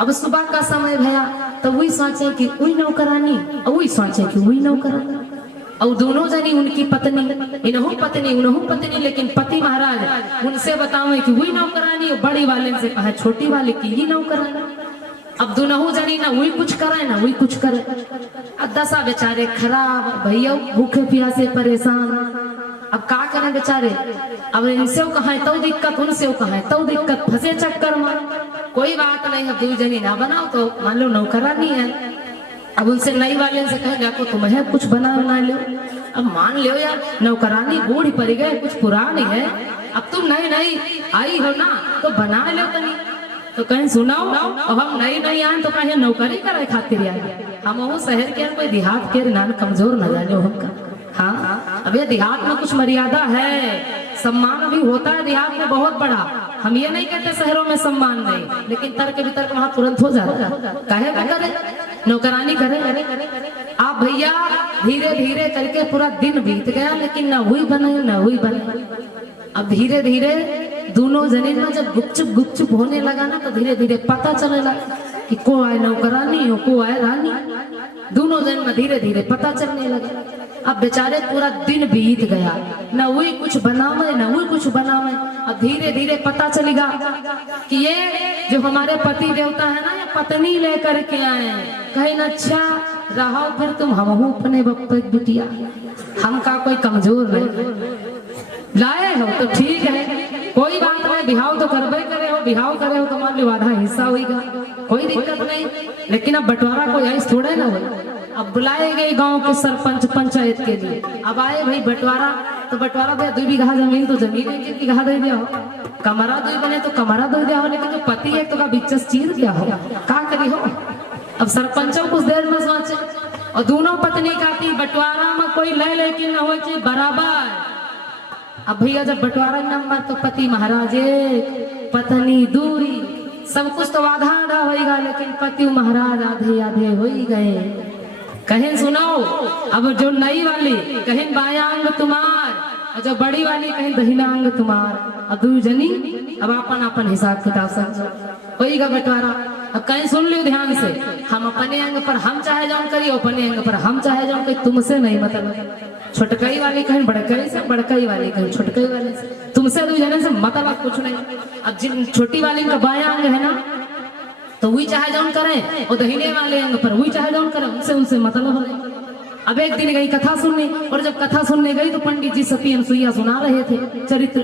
अब सुबह का समय भया तो वही सोचे कि वही नौकरानी और वही सोचे कि वही नौकरानी और दोनों जनी उनकी पत्नी इनहु पत्नी लेकिन पति महाराज उनसे बतावे कि वही नौकरानी और बड़ी वाले से कहा छोटी वाले की ही नौकरानी। अब दोनों जनी ना वही कुछ करे ना वही कुछ करे। अब दशा बेचारे खराब भैया भूखे प्यासे परेशान। अब का करें बेचारे, अब इनसे कहा तो दिक्कत उनसे कहा तो दिक्कत, फंसे चक्कर में। कोई बात नहीं, अब दो जनी ना बनाओ तो मान लो नौकरानी है। अब उनसे नई वाले से कहेगा को तुम्हें कुछ बना लो। अब मान लो यार नौकरानी बूढ़ी पड़ गए कुछ पुरानी है, अब तुम नई आई हो ना तो बना लो तनी। तो कहीं सुनाओ और हम नई आए तो कहीं नौकरी करे खातिर आए। हम वो शहर के कोई देहात के नान कमजोर न जाने हमका। हाँ अब ये देहात में कुछ मर्यादा है, सम्मान भी होता है देहात में बहुत बड़ा। हम ये नहीं कहते शहरों में सम्मान नहीं, लेकिन तर्क वितर्क वहाँ तुरंत हो जाता है। कहे करे नौकरानी करे। आप भैया धीरे धीरे करके पूरा दिन बीत गया लेकिन ना हुई बने। अब धीरे धीरे दोनों जने में जब गुपचुप होने लगा ना तो धीरे धीरे पता चले लगा कि को आए नौकरानी हो को आए रानी। दोनों जन में धीरे धीरे पता चलने लगा। अब बेचारे पूरा दिन बीत गया, न वही कुछ बनावे। अब धीरे धीरे पता चलेगा कि ये जो हमारे पति देवता है ना ये पत्नी लेकर के आए। कहीं अच्छा रहो फिर तुम हम अपने बिटिया, हम का कोई कमजोर नहीं लाए हो तो ठीक है, कोई बात नहीं। बिहाव तो करबे करे हो तो मान लो आधा हिस्सा होगा, कोई दिक्कत नहीं। लेकिन अब बंटवारा कोई ऐसे थोड़े ना हो। अब बुलाए गए गांव के सरपंच पंचायत के लिए। अब आए भाई बंटवारा, तो बंटवारा भैया 2 बीघा जमीन तो जमीन है कितनी बीघा दे दिया हो, कमरा 2 बने तो कमरा दे दिया हो, लेकिन जो पति है तो का बिच्चस चीर दिया हो, का करी हो। अब सरपंचों कुछ देर में सोचे और दोनों पत्नी का बंटवारा में कोई ले लेकिन न हो बराबर। अब भैया जब बंटवारा नंबर तो पति महाराज एक पत्नी दूरी, सब कुछ तो आधा होगा लेकिन पति महाराज आधे हो गए। कहें सुनाओ अब जो नई वाली कहें बाया अंग तुम्हार और जो बड़ी वाली कहें दहिना अंग तुम्हार। अब 2 जनी अब अपन हिसाब किताब समझो होगा बंटवारा। अब कहीं सुन लियो ध्यान से, हम अपने अंग पर हम चाहे जाऊं करियो, अपने अंग पर हम चाहे जाऊं कहीं तुमसे नहीं मतलब। छोटकई वाली कहीं बड़कई से, बड़कई वाली कहीं छोटकई वाले से, तुमसे 2 जने से मतलब कुछ नहीं। अब जिन छोटी वाली का बाया अंग है ना तो वही चाहे जाऊं करें और दहीने वाले अंग पर वही चाहे जाऊं करें, उनसे मतलब है। अब एक दिन गई कथा सुनने और जब कथा सुनने गई तो पंडित जी सती अनुसुईया सुना रहे थे चरित्र।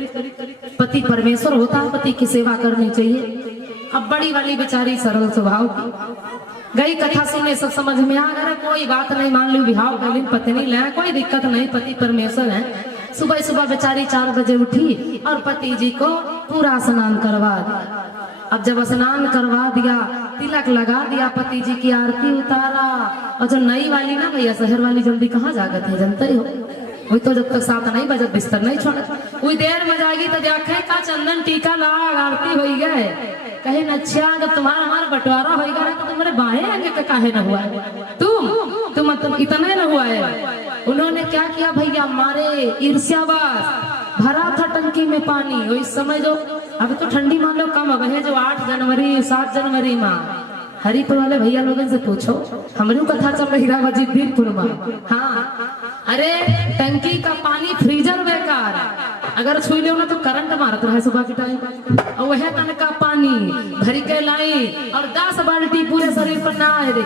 पति परमेश्वर होता है, पति की सेवा करनी चाहिए। अब बड़ी वाली बेचारी सरल स्वभाव की गई कथा सुनने, सब समझ में आ गया कोई बात नहीं, मान लो विवाह कालीन पत्नी ले कोई दिक्कत नहीं, पति परमेश्वर है। सुबह बेचारी 4 बजे उठी और पति जी को पूरा स्नान करवा दिया। अब जब स्नान करवा दिया, तिलक लगा दिया, पति जी की आरती उतारा। और जो नई वाली ना भैया शहर वाली जल्दी कहाँ जागत है जानते हो, वही तो जब तक 7 नहीं बजे बिस्तर नहीं छोड़े, वही देर में जाएगी तो देखे का चंदन टीका लाग आरती हो गए। कहे अच्छा जब तुम्हारा हमारा बंटवारा होगा तो तुम्हारे बाएं अंग का काहे न हुआ है, तुम इतना न हुआ है। उन्होंने क्या किया भैया, मारे ईर्ष्यावास भरा था टंकी में पानी। और इस समय जो अभी तो ठंडी मान लो कम अब है, जो 8 जनवरी 7 जनवरी में हरिपुर वाले भैया लोगों से पूछो, हमारी कथा चल रही रहा वजीदपुर में। हाँ अरे टंकी का पानी फ्रीजर बेकार, अगर छू लो ना तो करंट मारत रहे सुबह के टाइम। और वह तन का पानी भरी के लाई और 10 बाल्टी पूरे शरीर पर नहाए दे।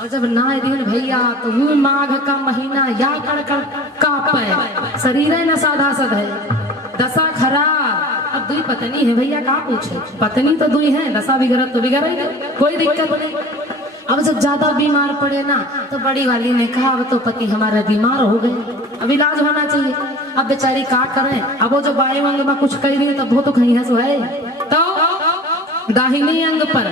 और जब नहाए दिन भैया तो वो माघ का महीना या कड़कड़ कांपे, शरीर न साधा सद है, दशा खराब। अब 2 पत्नी है भैया, का पूछे, पत्नी तो 2 है, दशा बिगड़त तो बिगड़ेगी, कोई दिक्कत नहीं। अब जब ज्यादा बीमार पड़े ना तो बड़ी वाली ने कहा अब तो पति हमारे बीमार हो गए, अब इलाज होना चाहिए। अब बेचारी का करें, अब वो जो बाएं अंग में कुछ कह रही है तब वो तो कहीं है सो है, तो दाहिने अंग पर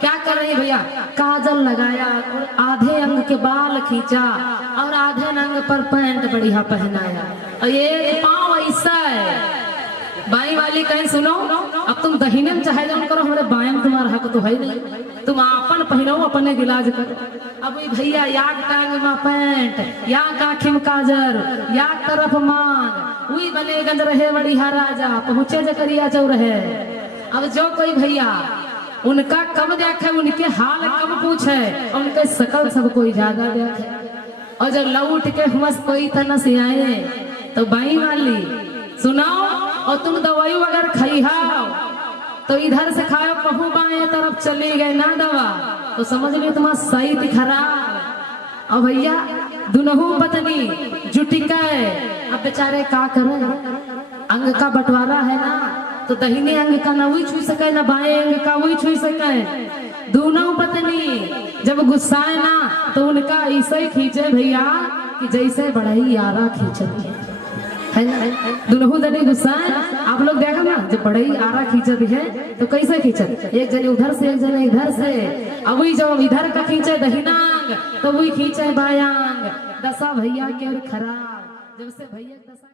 क्या कर रही भैया, काजल लगाया और आधे अंग के बाल खींचा और आधे अंग पर पैंट बढ़िया पहनाया। और ये पाँव ऐसा है, बाई वाली कहीं सुनो अब तुम दहीने में चाहे जान करो, हमारे बाएं में तुम्हारा हक तो है नहीं, तुम अपन पहनो अपने इलाज करो। अब भैया या टांग में पैंट, या काखी में काजर, या तरफ मांग, वही बने गंज रहे बड़ी राजा पहुंचे जकरिया चौ रहे। अब जो कोई भैया उनका कब देखे, उनके हाल कब पूछे, उनके शकल सब कोई ज्यादा देखे। और जब लौट के हमस कोई तरह से आए तो बाई वाली सुनाओ, और तुम दवाई वगैरह खाई हो तो इधर से खाओ, कहूँ बाएं तरफ चली गए ना दवा तो समझ लियो तुम्हारा सही खराब। और भैया दुनहु पत्नी जुटिका है, अब बेचारे का करें, अंग का बंटवारा है ना, तो दहिने अंग का ना वही छू सके ना बाएं अंग का वही छू सके। दोनों पत्नी जब गुस्साए ना तो उनका ऐसे ही खींचे भैया कि जैसे बढ़ई आरा खींचती है ना। दोनों जने गुस्साए, आप लोग देखो ना जब बढ़ई आरा खींचती है तो कैसे खींचत, एक जने उधर से एक जने इधर से। अब वही जब इधर का खींचे दहिनांग तो वही खींचे बायांग। दशा भैया के और खराब, जब से भैया दशा